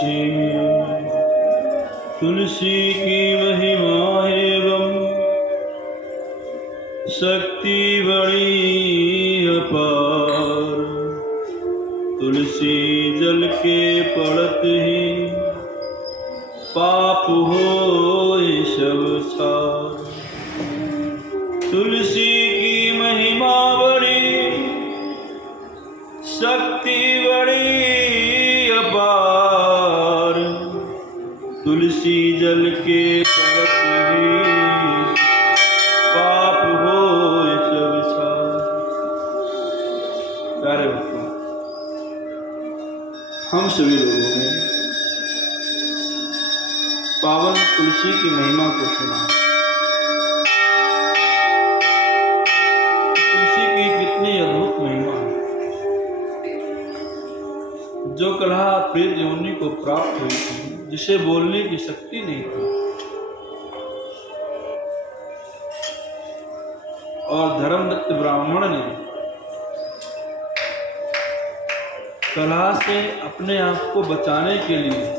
तुलसी तुलसी की महिमा एवं शक्ति बड़ी अपार। तुलसी जल के पड़त ही पाप होए सब सार। तुलसी की महिमा बड़ी शक्ति बड़ी अपार। तुलसी जल के पड़त ही पाप होए सब सार। प्यारे भक्तों, हम सभी लोगों ने पावन तुलसी की महिमा को सुना। तुलसी की कितनी अद्भुत महिमा है। जो कलहा प्रेत योनि को प्राप्त हुई थी, जिसे बोलने की शक्ति नहीं थी, और धर्मदत्त ब्राह्मण ने कलहा से अपने आप को बचाने के लिए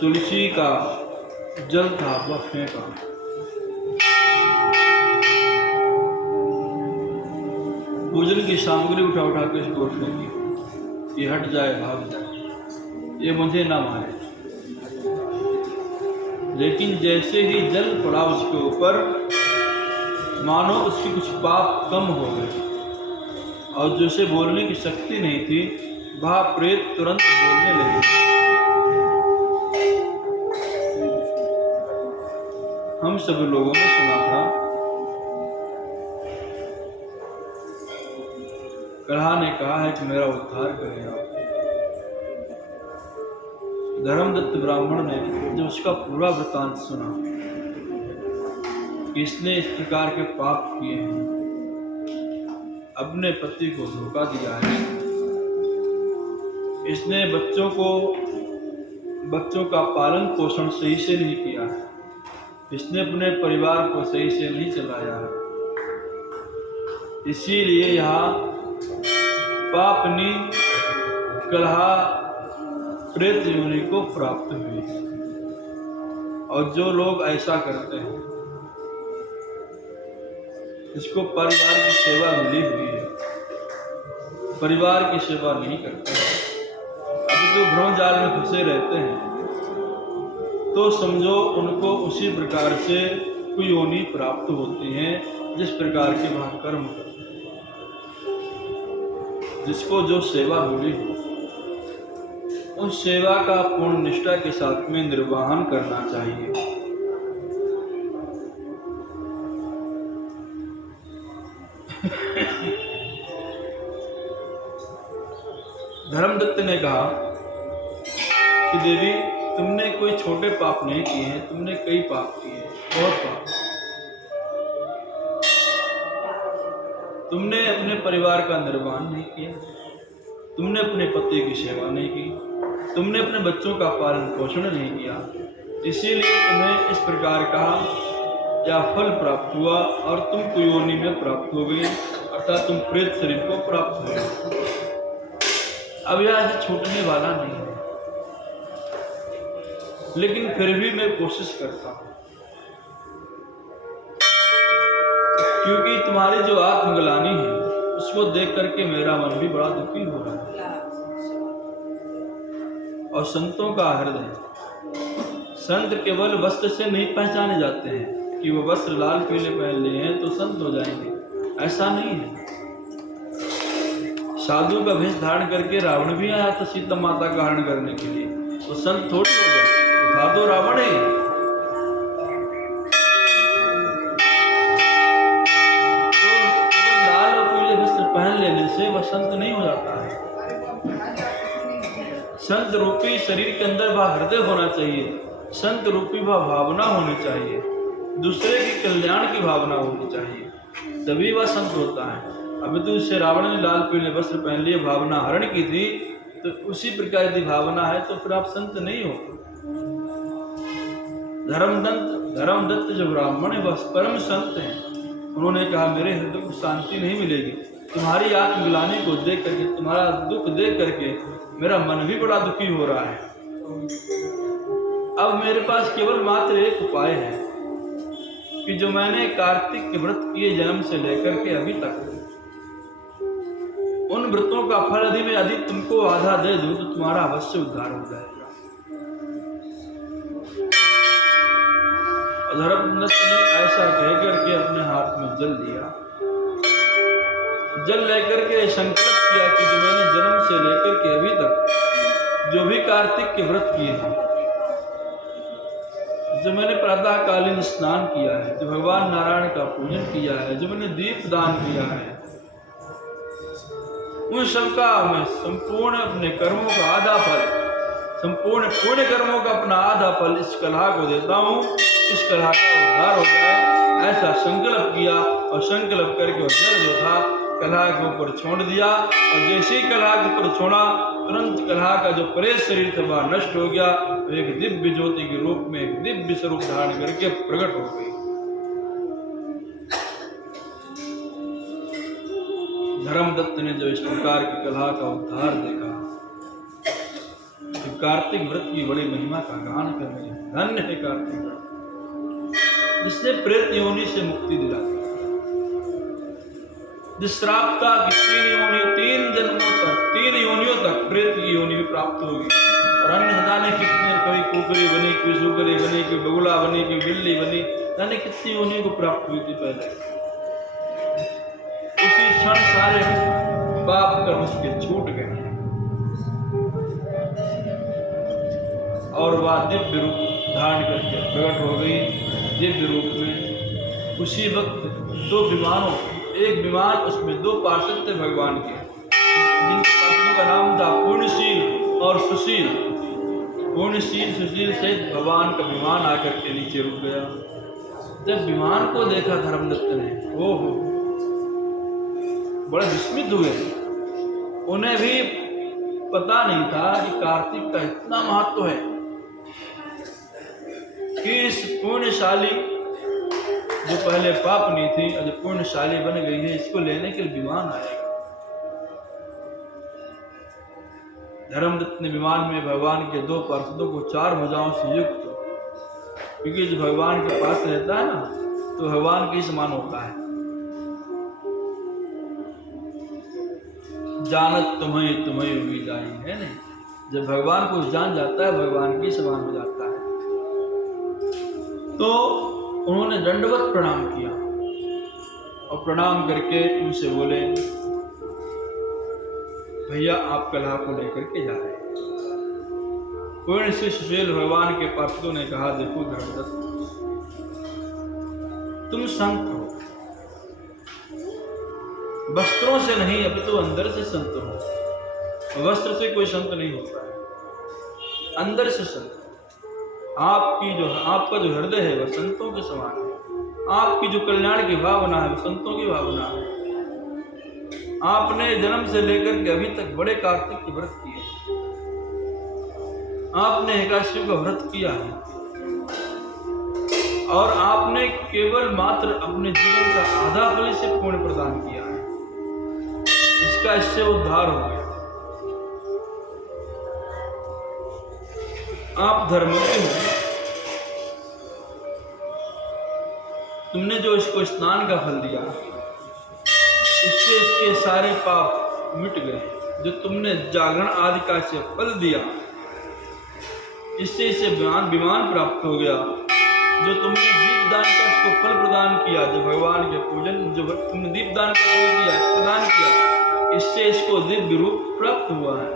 तुलसी का जल था वह फेंका। पूजन की सामग्री उठा उठा के इसको फेंकी, ये हट जाए भाग जाए, ये मुझे ना मारे। लेकिन जैसे ही जल पड़ा उसके ऊपर, मानो उसकी कुछ पाप कम हो गए, और जो उसे बोलने की शक्ति नहीं थी, वह प्रेत तुरंत बोलने लगे। हम सभी लोगों ने सुना था, कलहा ने कहा है कि मेरा उद्धार करें आप। धर्मदत्त ब्राह्मण ने जब उसका पूरा वृतांत सुना कि इसने इस प्रकार के पाप किए हैं, अपने पति को धोखा दिया है, इसने बच्चों का पालन पोषण सही से नहीं किया है, इसने अपने परिवार को सही से नहीं चलाया है, इसीलिए यहाँ पापनी कलहा प्रेत योनि को प्राप्त हुई। और जो लोग ऐसा करते हैं, इसको परिवार की सेवा मिली हुई है, परिवार की सेवा नहीं करते, अभी तो भ्रम जाल में फंसे रहते हैं, तो समझो उनको उसी प्रकार से कोई योनि प्राप्त होती है जिस प्रकार के वह कर्म करते हैं। जिसको जो सेवा मिली हो, उस सेवा का पूर्ण निष्ठा के साथ में निर्वहन करना चाहिए। धर्मदत्त ने कहा कि देवी, तुमने कोई छोटे पाप नहीं किए हैं, तुमने कई पाप किए हैं, बहुत पाप। तुमने अपने परिवार का निर्वहन नहीं किया, तुमने अपने पति की सेवा नहीं की, तुमने अपने बच्चों का पालन पोषण नहीं किया, इसीलिए तुम्हें इस प्रकार का या फल प्राप्त हुआ और तुम कुयोनि में प्राप्त हो गए, अर्थात तुम प्रेत शरीर को प्राप्त हो गए। अब यह छूटने वाला नहीं है, लेकिन फिर भी मैं कोशिश करता हूं, क्योंकि तुम्हारी जो आत्मग्लानि है उसको देख करके मेरा मन भी बड़ा दुखी हो रहा है। और संतों का हृदय, संत केवल वस्त्र से नहीं पहचाने जाते हैं कि वो वस्त्र लाल पीले पहन लिए हैं तो संत हो जाएंगे, ऐसा नहीं है। साधु का भेष धारण करके रावण भी आया था सीता माता का हरण करने के लिए, तो संत थोड़ी हो गए, उठा दो रावण है। तो लाल और पीले वस्त्र पहन लेने से वह संत नहीं हो जाता है। संत रूपी शरीर के अंदर वह हृदय होना चाहिए, संत रूपी वह भावना होनी चाहिए, दूसरे के कल्याण की भावना होनी चाहिए, तभी वह संत होता है। अभी तो इससे रावण ने लाल पीले वस्त्र पहन लिए, भावना हरण की थी, तो उसी प्रकार की भावना है, तो फिर आप संत नहीं हो। धर्मदत्त जो ब्राह्मण है वह परम संत हैं। उन्होंने कहा मेरे हृदय को शांति नहीं मिलेगी तुम्हारी आत्मग्लानि को देख करके, तुम्हारा दुख देख करके मेरा मन भी बड़ा दुखी हो रहा है। अब मेरे पास केवल मात्र एक उपाय है कि जो मैंने कार्तिक के व्रत किए जन्म से लेकर के अभी तक, उन व्रतों का फल यदि मैं यदि तुमको आधा दे दूं तो तुम्हारा अवश्य उद्धार हो जाएगा। धर्मदत्त ने ऐसा कह करके अपने हाथ में जल दिया। जल लेकर के संकल्प किया कि जो मैंने जन्म से लेकर के अभी तक जो भी कार्तिक के व्रत किए हैं, जो मैंने प्रातःकालीन स्नान किया है, जो भगवान नारायण का पूजन किया है, जो मैंने दीप दान किया है, उन सबका मैं संपूर्ण अपने कर्मों का आधा फल, संपूर्ण पुण्य कर्मों का अपना आधा फल इस कलहा को देता हूँ, इस कलहा का उद्धार हो जाए। ऐसा संकल्प किया और संकल्प करके वो जल जो था कलहा के ऊपर छोड़ दिया, और जैसे ही कलहा के ऊपर छोड़ा तुरंत कलहा का जो प्रेत शरीर था वह नष्ट हो गया, एक दिव्य ज्योति के रूप में एक दिव्य स्वरूप धारण करके प्रकट हो गई। धर्मदत्त ने जो इस प्रकार की कलहा का उद्धार देखा, तो कार्तिक व्रत की बड़ी महिमा का गान करने लगे। धन्य है कार्तिक व्रत, जिसने प्रेत योनि से मुक्ति दिलाई, जिस श्राप था कि 3 जन्मों तक, 3 योनियों तक प्रेत की योनि भी प्राप्त होगी। और अन्य जाने कितने, कोई कुकरी बनी, कोई सुकरी बनी, कोई बगुला बनी, कोई बिल्ली बनी, जाने कितनी योनियों को प्राप्त हुई थी पहले। उसी क्षण सारे पाप कर्म उसके छूट गए और वह दिव्य रूप धारण करके प्रकट हो गई। दिव्य रूप में उसी वक्त 2 विमानों, एक विमान उसमें 2 पार्षद थे भगवान के, जिनके पार्षदों का नाम था पूर्णशील और सुशील। पूर्णशील सुशील सहित भगवान का विमान आकर के नीचे रुक गया। जब विमान को देखा धर्मदत्त ने, ओहो, बड़े विस्मित हुए। उन्हें भी पता नहीं था कि कार्तिक का इतना महत्व है कि इस पुण्यशाली जो पहले पापनी थी और जो पुण्यशाली बन गई है, इसको लेने के लिए विमान आएगा। धर्मदत्त ने विमान में भगवान के 2 पार्षदों को 4 भुजाओं से युक्त, क्योंकि जो भगवान के पास रहता है ना तो भगवान के समान होता है। जानत तुम्हें तुम्हें उम्मीद आई है नहीं, जब भगवान को जान जाता है भगवान के समान हो जाता है। तो उन्होंने दंडवत प्रणाम किया और प्रणाम करके उनसे बोले, भैया आप कलहा को लेकर के जा रहे हैं। पूर्ण से सुशील भगवान के पार्षदों ने कहा, देखो धर्मदत्त, तुम संत हो, वस्त्रों से नहीं अब तो अंदर से संत हो। वस्त्र से कोई संत नहीं होता है, अंदर से संत। आपका जो हृदय है वह संतों के समान है। आपकी जो कल्याण की भावना है वह संतों की भावना है। आपने जन्म से लेकर के अभी तक बड़े कार्तिक के व्रत किए, आपने एकादशी का व्रत किया है, और आपने केवल मात्र अपने जीवन का आधा फल से पुण्य प्रदान किया है। इसका इससे उद्धार हो गया। आप धर्मज्ञ हो, तुमने जो इसको स्नान का फल दिया, इससे इसके सारे पाप मिट गए। जो तुमने जागरण आदि का से फल दिया, इससे इसे विमान प्राप्त हो गया। जो तुमने दीपदान का इसको फल प्रदान किया, जो भगवान के पूजन, जो तुमने दीपदान का फल दिया प्रदान किया, इससे इसको दिव्य रूप प्राप्त हुआ है।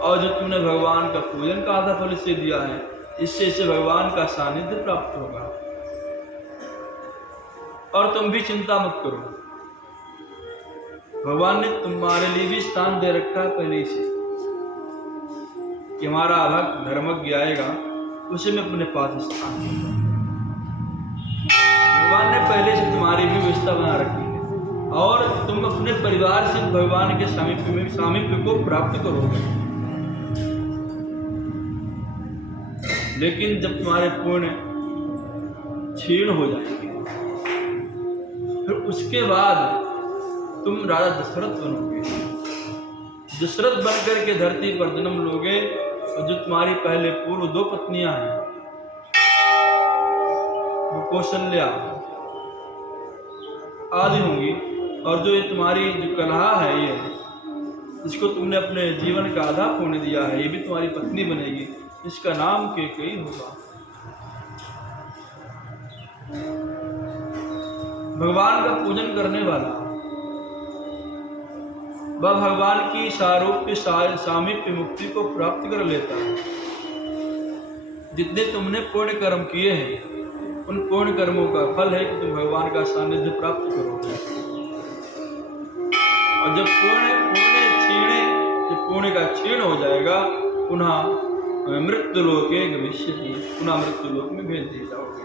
और जो तुमने भगवान का पूजन का आधा फल इसे दिया है, इससे इसे भगवान का सानिध्य प्राप्त होगा। और तुम भी चिंता मत करो, भगवान ने तुम्हारे लिए भी स्थान दे रखा है पहले ही से, कि हमारा भक्त धर्मज्ञ आएगा उसे मैं अपने पास स्थान दूंगा। भगवान ने पहले से तुम्हारी भी व्यवस्था बना रखी है, और तुम अपने परिवार से भगवान के सामीप्य को प्राप्त करोगे। लेकिन जब तुम्हारे पुण्य क्षीण हो जाएंगे, फिर उसके बाद तुम राजा दशरथ बनोगे। दशरथ बनकर के धरती पर जन्म लोगे, और जो तुम्हारी पहले पूर्व 2 पत्नियां हैं, वो कौशल्या आदि होंगी, और जो ये तुम्हारी जो कलहा है, ये जिसको तुमने अपने जीवन का आधा पुण्य दिया है, ये भी तुम्हारी पत्नी बनेगी। इसका नाम कैकेयी होगा। भगवान का पूजन करने वाला वह भगवान की सारूप्य सामीप्य मुक्ति को प्राप्त कर लेता है। जितने तुमने पुण्य कर्म किए हैं, उन पुण्य कर्मों का फल है कि तुम भगवान का सानिध्य प्राप्त करोगे। और जब पुण्य का क्षीण हो जाएगा, पुनः मृत्यु लोके गमिष्यति, पुनः मृत्यु लोक में भेज दिए जाओगे।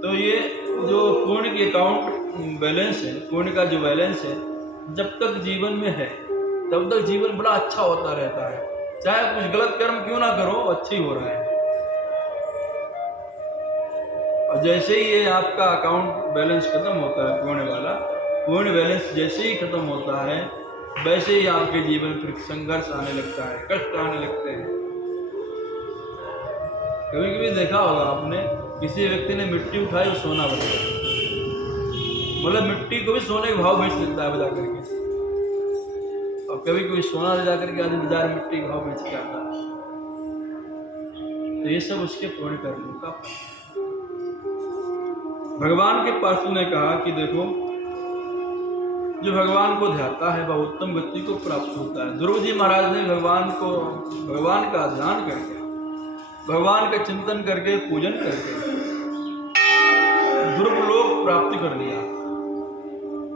तो ये जो पुण्य की अकाउंट बैलेंस है, पुण्य का जो बैलेंस है, जब तक जीवन में है तब तक जीवन बड़ा अच्छा होता रहता है। चाहे कुछ गलत कर्म क्यों ना करो, अच्छे ही हो रहा है। और जैसे ही ये आपका अकाउंट बैलेंस खत्म होता है, पुण्य वाला पुण्य बैलेंस जैसे ही खत्म होता है, वैसे ही आपके जीवन फिर संघर्ष आने लगता है, कष्ट आने लगते हैं। कभी कभी देखा होगा आपने, किसी व्यक्ति ने मिट्टी उठाई और सोना बना, मतलब मिट्टी को भी सोने के भाव बेच देता है बजा करके। और कभी कोई सोना ले जाकर के आदमी बाजार मिट्टी के भाव बेच के आता है। तो ये सब उसके पुण्य कर्मों का। भगवान के पार्षद ने कहा कि देखो, जो भगवान को ध्याता है वह उत्तम गति को प्राप्त होता है। ध्रुव जी महाराज ने भगवान का ध्यान करके, भगवान का चिंतन करके, पूजन करके ध्रुव लोक प्राप्त कर लिया।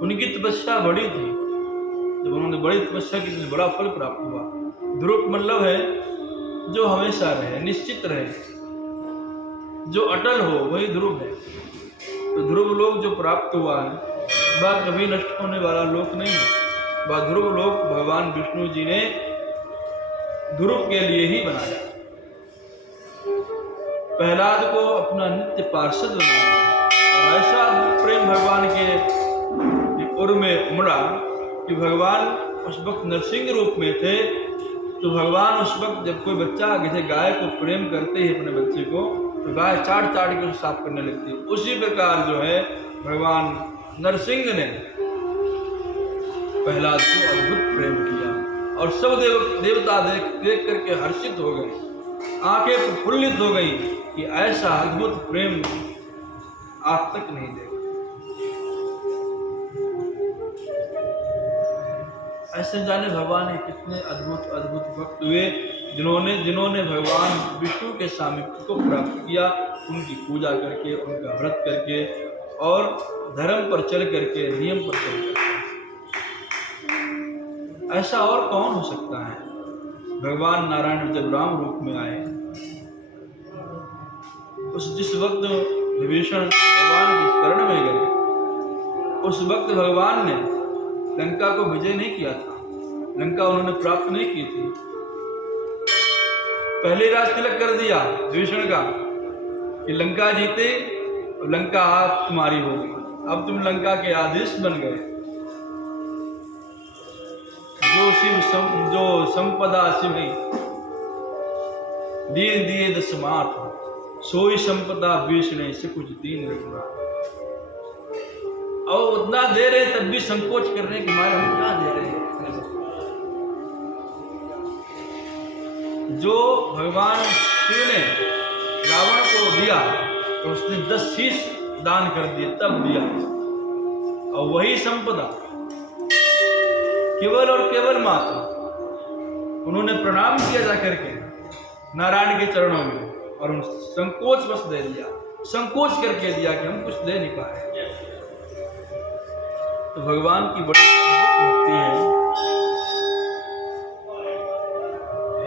उनकी तपस्या बड़ी थी, जब उन्होंने बड़ी तपस्या की तो बड़ा फल प्राप्त हुआ। ध्रुव मतलब है जो हमेशा रहे, निश्चित रहे, जो अटल हो, वही ध्रुव है। तो ध्रुव लोक जो प्राप्त हुआ है वह कभी नष्ट होने वाला लोक नहीं है। वह ध्रुव लोक भगवान विष्णु जी ने ध्रुव के लिए ही बनाया। प्रहलाद को अपना नित्य पार्षद बनाया, और ऐसा प्रेम भगवान के उर में उमड़ा कि भगवान उस वक्त नरसिंह रूप में थे। तो भगवान उस वक्त जब कोई बच्चा जैसे गाय को प्रेम करते ही अपने बच्चे को, तो गाय चाट चाट के उसे साफ करने लगती है। उसी प्रकार जो है भगवान नरसिंह ने प्रहलाद को अद्भुत प्रेम किया, और सब देवता देख करके हर्षित हो गए, आंखें प्रफुल्लित हो गई कि ऐसा अद्भुत प्रेम आज तक नहीं देखा। ऐसे जाने भगवान ने कितने अद्भुत अद्भुत भक्त हुए जिन्होंने भगवान विष्णु के सामीप्य को प्राप्त किया, उनकी पूजा करके, उनका व्रत करके, और धर्म पर चल करके, नियम पर चल करके। ऐसा और कौन हो सकता है? भगवान नारायण जब राम रूप में आए, जिस वक्त विभीषण भगवान की शरण में गए, उस वक्त भगवान ने लंका को विजय नहीं किया था, लंका उन्होंने प्राप्त नहीं की थी। पहले राज तिलक कर दिया विभीषण का कि लंका जीते और लंका आप तुम्हारी हो गई, अब तुम लंका के आदेश बन गए। जो संपदा शिव दीन दिए दसमात, सोई संपदा भीषण से कुछ दीन रखना। और उतना दे रहे तब भी संकोच करने के मारे हम क्या दे रहे हैं। जो भगवान शिव ने रावण को दिया, तो उसने 10 शीश दान कर दिए, तब दिया। और वही संपदा केवल और केवल मात्र उन्होंने प्रणाम किया जाकर के नारायण के चरणों में, और उन संकोच बस दे दिया, संकोच करके दिया कि हम कुछ दे नहीं पाए। तो भगवान की बड़ी भक्ति है।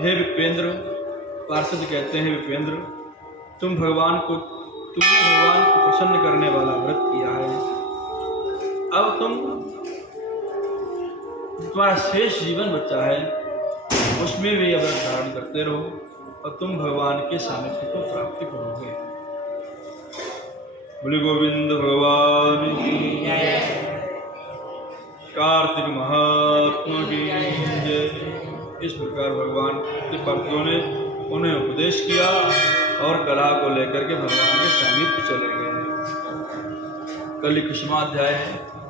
हे विपेंद्र, पार्षद कहते हैं, विपेंद्र तुमने भगवान को प्रसन्न करने वाला व्रत किया है। अब तुम्हारा शेष जीवन बचा है, उसमें भी व्रत धारण करते रहो, और तुम भगवान के सानिध्य को प्राप्त करोगे। बोले गोविंद भगवान की जय। कार्तिक महात्मा की जय। इस प्रकार भगवान के भक्तों ने उन्हें उपदेश किया और कला को लेकर के भगवान के समीप चले गए। कल 21वां अध्याय है।